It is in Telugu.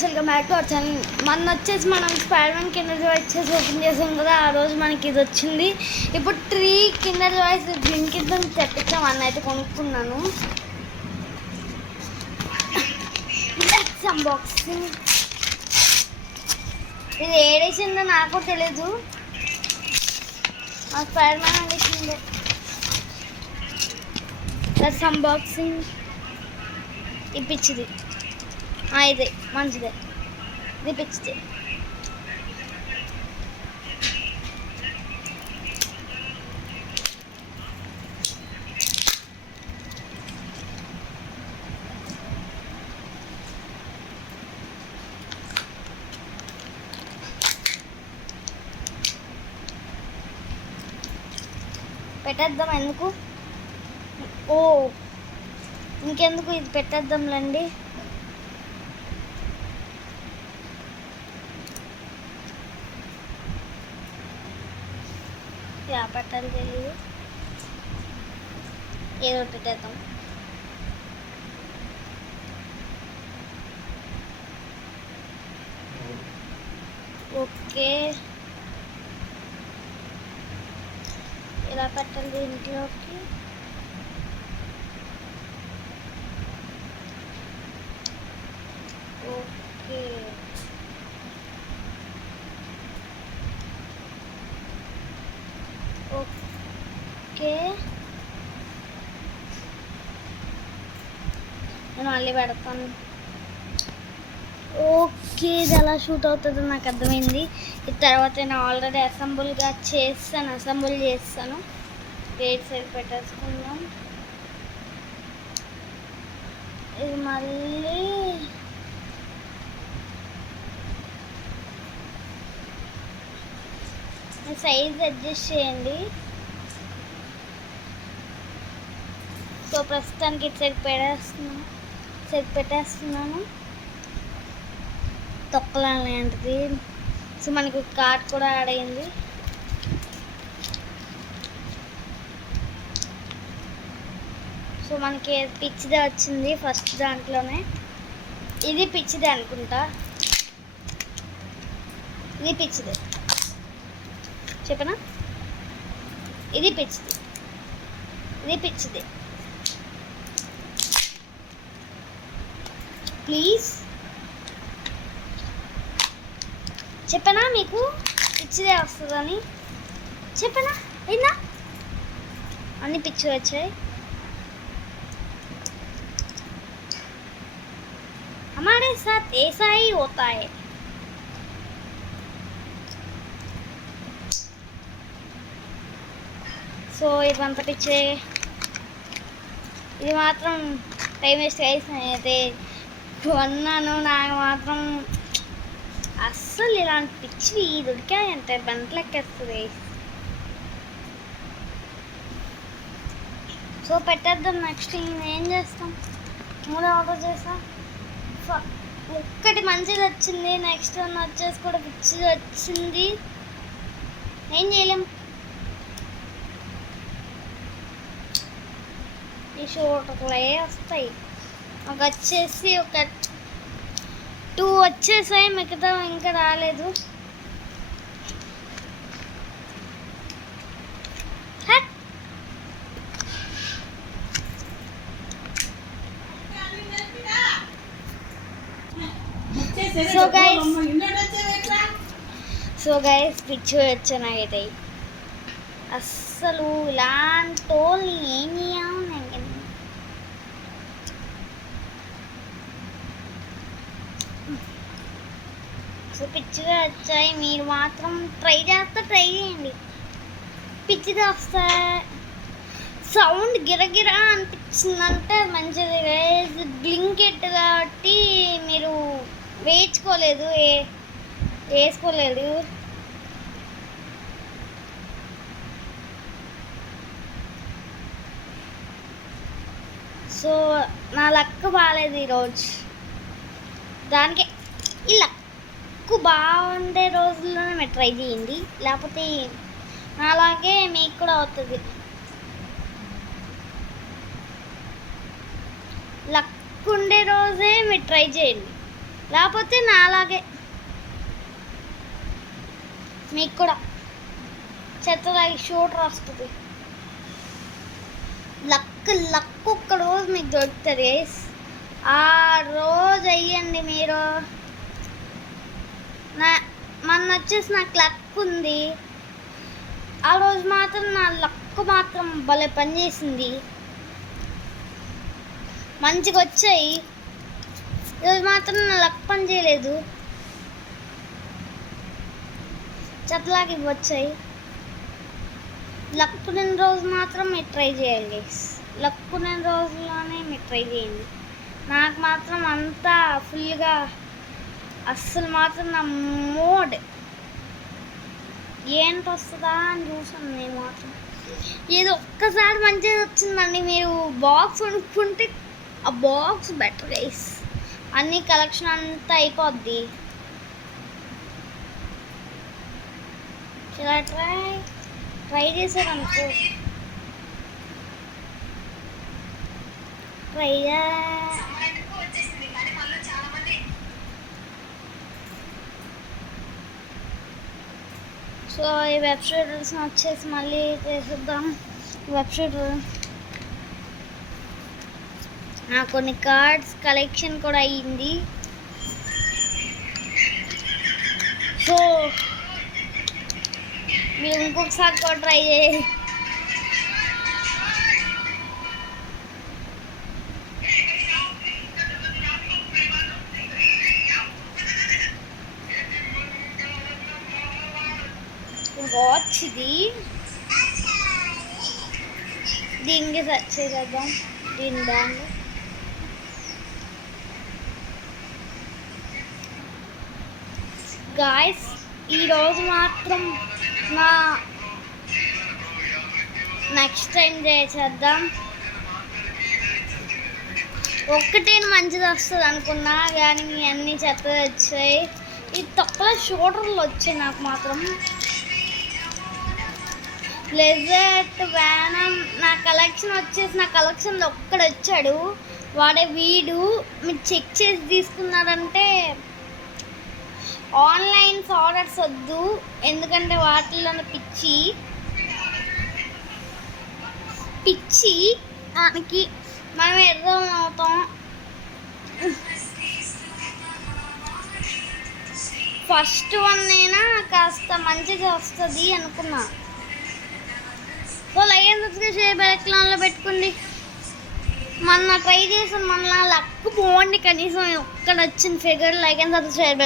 Welcome back to our channel. మొన్న వచ్చేసి మనం స్పైడర్-మ్యాన్ కిండర్ జాయ్ వచ్చేసి ఓపెన్ చేసాం కదా, ఆ రోజు మనకి ఇది వచ్చింది. ఇప్పుడు 3 కిండర్ జాయ్స్ దీనికిద్దాం తెప్పించాం. అన్న అయితే కొనుక్కున్నాను. అన్బాక్సింగ్. ఇది ఏడేసిందో నాకు తెలీదు. మా స్పైడర్-మ్యాన్ అందించింది. That's unboxing. ఇప్పించింది. ఇదే మంచిదే, ఇది పిచ్చిదే. పెట్టేద్దాం. ఎందుకు? ఇంకెందుకు, ఇది పెట్టేద్దాంలేండి. పెట్టాలి తెలియదు, ఏదో పెట్టేద్దాం. ఓకే, ఇలా పెట్టాలి దీంట్లోకి. ఓకే, ఓకే, నేను మళ్ళీ పెడతాను. ఓకే, ఇది ఎలా షూట్ అవుతుందో నాకు అర్థమైంది. ఇది తర్వాత నేను ఆల్రెడీ అసెంబుల్ చేస్తాను. గేట్ సైడ్ పెట్టేసుకుందాం. ఇది మళ్ళీ సైజ్ అడ్జస్ట్ చేయండి. సో ప్రస్తుతానికి ఇటు సైడ్ పెట్టేస్తున్నాను. తొక్కలాంటిది. సో మనకి కార్డ్ కూడా యాడ్ అయింది. సో మనకి పిచ్చిదే వచ్చింది ఫస్ట్ దాంట్లోనే. ఇది పిచ్చిదే అనుకుంటా. ఇది పిచ్చిదే చెప్పనా? ఇది పిచ్చిదే. ప్లీజ్ చెప్పనా మీకు పిచ్చిదే వస్తుందని? చెప్పనా? అయినా అన్ని పిచ్చి వచ్చాయి. हमारे साथ ऐसा ही होता है. సో ఇదంతా పిచ్చే. ఇది మాత్రం టైం వేస్ట్ అయితే కొన్నాను. నాకు మాత్రం అస్సలు ఇలాంటి పిచ్చివి దొరికాయంటే బంట్లెక్కేస్తుంది. సో పెట్టేద్దాం. నెక్స్ట్ ఏం చేస్తాం? 3 ఆర్డర్ చేసాం. ఒక్కటి మంచిది వచ్చింది, నెక్స్ట్ వన్ వచ్చేసి కూడా పిచ్చిది వచ్చింది. ఏం చేయలేం. ఈ షోటకులే వస్తాయి. ఒక వచ్చేసి ఒక 2 వచ్చేసాయి, మిగతా ఇంకా రాలేదు. సో గైస్ పిచ్చి వచ్చానైతే అస్సలు ఇలాంటి వాళ్ళు ఏం చేయాలి. సో పిచ్చిగా వచ్చాయి. మీరు మాత్రం ట్రై చేయండి. పిచ్చిది వస్తా సౌండ్ గిరగిరా అనిపించిందంటే మంచిది. బ్లింకెట్ కాబట్టి మీరు వేసుకోలేదు. సో నా లక్ బాగాలేదు ఈరోజు. దానికి ఈ లక్ బాగుండే రోజుల్లోనే మీరు ట్రై చేయండి, లేకపోతే అలాగే మీకు కూడా అవుతుంది. లక్ ఉండే రోజే మీరు ట్రై చేయండి. లేకపోతే నా అలాగే మీకు కూడా చెత్తలాగి షూటర్ వస్తుంది. లక్ ఒక్క రోజు మీకు దొరుకుతుంది. ఆ రోజు అయ్యండి మీరు. మొన్న వచ్చేసి నాకు లక్ ఉంది. ఆ రోజు మాత్రం నా లక్ మాత్రం భలే పనిచేసింది, మంచిగా వచ్చాయి. ఈరోజు మాత్రం నా లక్ పని చేయలేదు, చెత్తలాగా ఇవి వచ్చాయి. లక్ ఉన్న రోజు మాత్రం మీరు ట్రై చేయాలి. లక్ ఉన్న రోజుల్లోనే మీరు ట్రై చేయండి. నాకు మాత్రం అంతా ఫుల్గా అస్సలు మాత్రం నా మూడ్ ఏంటి వస్తుందా అని చూసాను. నేను మాత్రం ఏదో ఒక్కసారి మంచిగా వచ్చిందండి. మీరు బాక్స్ కొనుక్కుంటే ఆ బాక్స్ బెటర్ గైస్, అన్ని కలెక్షన్ అంతా అయిపోద్ది. చాలా ట్రై చేశారు అనుకో, ట్రై సో ఈ వెబ్సైట్స్ వచ్చేసి మళ్ళీ చేసేద్దాం. వెబ్సైట్ కొన్ని కార్డ్స్ కలెక్షన్ కూడా అయ్యింది. సో మీరు ఇంకొకసారి కూడా ట్రై చేయండి. వాచ్ దీనికి సెర్చ్ చేద్దాం. దీని బ్యాండ్ గాయస్, ఈరోజు మాత్రం నా నెక్స్ట్ టైం చేద్దాం. ఒక్కటే మంచిది వస్తుంది అనుకున్నా కానీ అన్నీ చెత్త వచ్చాయి. ఈ తక్కువ షోల్డర్లు వచ్చాయి. నాకు మాత్రం బ్లెజర్ట్ వ్యానం నా కలెక్షన్ వచ్చేసి, నా కలెక్షన్లో ఒక్కడు వచ్చాడు, వాడే వీడు. మీరు చెక్ చేసి తీసుకున్నారంటే ఆన్లైన్స్ ఆర్డర్స్ వద్దు, ఎందుకంటే వాటిల్లోనే పిచ్చి దానికి మనం ఎర్రం అవుతాం. ఫస్ట్ వన్ అయినా కాస్త మంచిగా వస్తుంది అనుకున్నా. సో లైక్ అండ్ సబ్స్క్రైబ్ చేసి బెల్ ఐకాన్లో పెట్టుకోండి. మొన్న ట్రై చేసాను, మన లక్ బాగుండి కనీసం ఒక్కడ వచ్చిన ఫిగర్. Like and subscribe